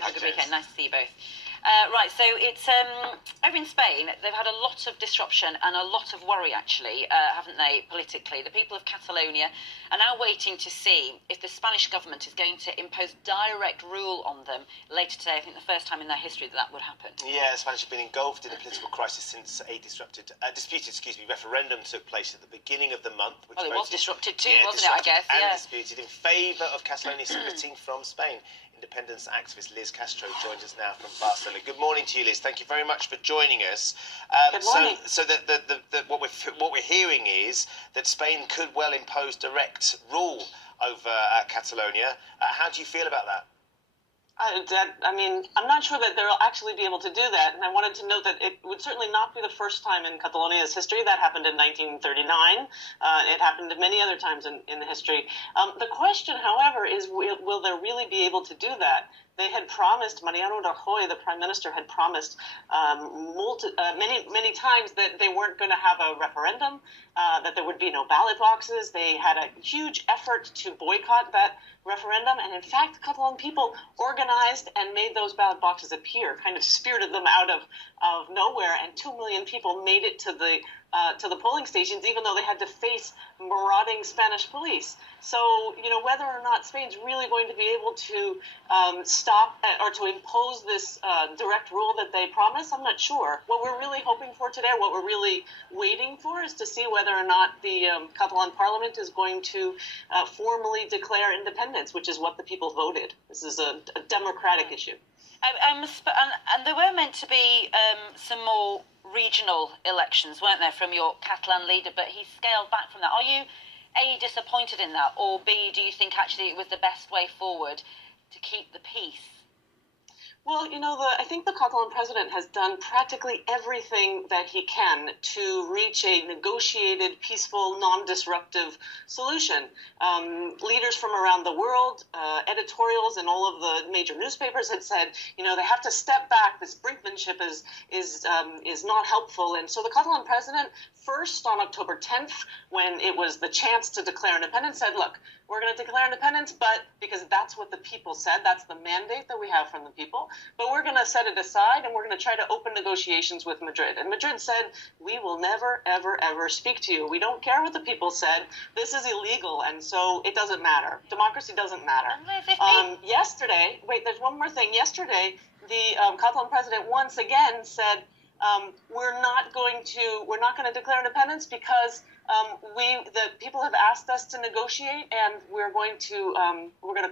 Have a good weekend. Nice to see you both. Right, so it's over in Spain. They've had a lot of disruption and a lot of worry, actually, haven't they, politically? The people of Catalonia are now waiting to see if the Spanish government is going to impose direct rule on them later today. I think the first time in their history that would happen. Yeah, the Spanish have been engulfed in a political crisis since a disputed referendum took place at the beginning of the month. Which it was disrupted too, wasn't disrupted it, I guess? And disputed in favour of Catalonia splitting from Spain. Independence activist Liz Castro joins us now from Barcelona. Good morning to you, Liz. Thank you very much for joining us. Good morning. So what we're hearing is that Spain could well impose direct rule over Catalonia. How do you feel about that? I mean, I'm not sure that they'll actually be able to do that, and I wanted to note that it would certainly not be the first time in Catalonia's history. That happened in 1939. It happened many other times in the history. The question, however, is will they really be able to do that? They had promised, Mariano Rajoy, the prime minister, had promised many times that they weren't going to have a referendum, that there would be no ballot boxes. They had a huge effort to boycott that referendum, and in fact, Catalan people organized and made those ballot boxes appear, kind of spirited them out of nowhere, and 2 million people made it to the polling stations, even though they had to face marauding Spanish police. So, whether or not Spain's really going to be able to stop or to impose this direct rule that they promise, I'm not sure. What we're really hoping for today, what we're really waiting for, is to see whether or not the Catalan Parliament is going to formally declare independence, which is what the people voted. This is a democratic issue. And there were meant to be some more regional elections, weren't there, from your Catalan leader, but he scaled back from that. Are you, A, disappointed in that, or B, do you think actually it was the best way forward to keep the peace? Well, I think the Catalan president has done practically everything that he can to reach a negotiated, peaceful, non-disruptive solution. Leaders from around the world, editorials in all of the major newspapers had said, they have to step back. This brinkmanship is not helpful. And so the Catalan president, first on October 10th, when it was the chance to declare independence, said, look, we're going to declare independence, but because that's what the people said, that's the mandate that we have from the people, but we're going to set it aside and we're going to try to open negotiations with Madrid. And Madrid said, we will never, ever, ever speak to you. We don't care what the people said. This is illegal, and so it doesn't matter. Democracy doesn't matter. Yesterday, there's one more thing. Yesterday, the Catalan president once again said, we're not going to declare independence because the people have asked us to negotiate, and we're going to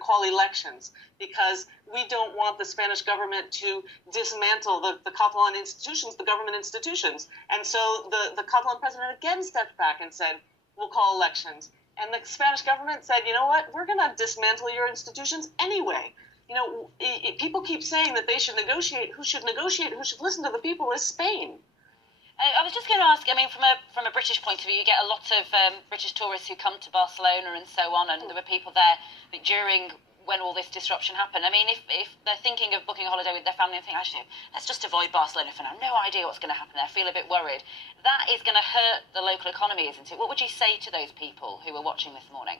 call elections because we don't want the Spanish government to dismantle the Catalan institutions, the government institutions. And so the Catalan president again stepped back and said, we'll call elections. And the Spanish government said, you know what, we're going to dismantle your institutions anyway. People keep saying that they should negotiate. Who should negotiate? Who should listen to the people is Spain. I was just going to ask, I mean, from a British point of view, you get a lot of British tourists who come to Barcelona and so on, and there were people there during when all this disruption happened. I mean, if they're thinking of booking a holiday with their family and think, actually, let's just avoid Barcelona for now, no idea what's going to happen there, feel a bit worried, that is going to hurt the local economy, isn't it? What would you say to those people who were watching this morning?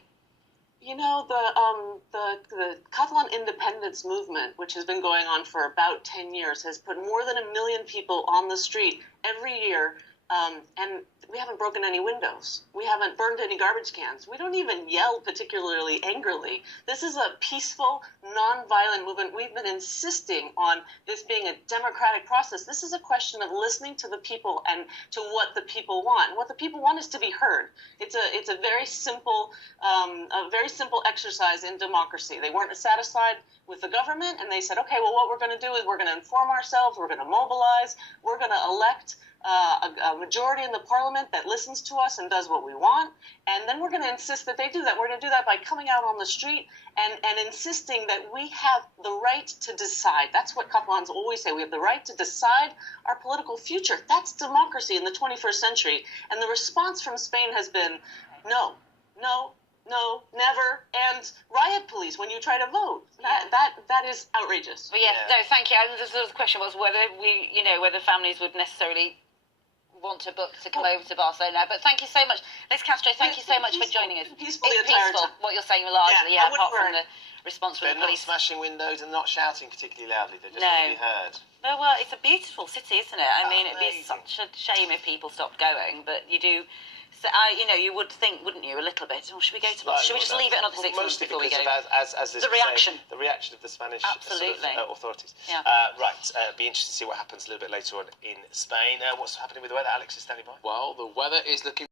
The Catalan independence movement, which has been going on for about 10 years, has put more than 1 million people on the street every year, and we haven't broken any windows. We haven't burned any garbage cans. We don't even yell particularly angrily. This is a peaceful, non-violent movement. We've been insisting on this being a democratic process. This is a question of listening to the people and to what the people want. What the people want is to be heard. It's a very simple exercise in democracy. They weren't satisfied with the government, and they said, okay, well, what we're going to do is we're going to inform ourselves, we're going to mobilize, we're going to elect a majority in the parliament that listens to us and does what we want, and then we're going to insist that they do that. We're going to do that by coming out on the street and insisting that we have the right to decide. That's what Catalans always say. We have the right to decide our political future. That's democracy in the 21st century. And the response from Spain has been no, never, and riot police when you try to vote. That is outrageous. Well, no, thank you. The question was whether families would necessarily want to book to come over to Barcelona. But thank you so much, Liz Castro. Thank you so much for joining us. Peaceful, it's peaceful. What you're saying largely, apart from the response from They're the not police. smashing windows and not shouting particularly loudly. They just No. want to be heard. No, well, it's a beautiful city, isn't it? I mean, it'd be Amazing. such a shame if people stopped going, but you do. So, you know, you would think, wouldn't you, a little bit? Oh, should we go to? Should we just leave it another 6 months Mostly before we because go? of, as The reaction. the reaction of the Spanish Absolutely. authorities. Yeah. Right. Be interested to see what happens a little bit later on in Spain. What's happening with the weather? Alex is standing by. Well, the weather is looking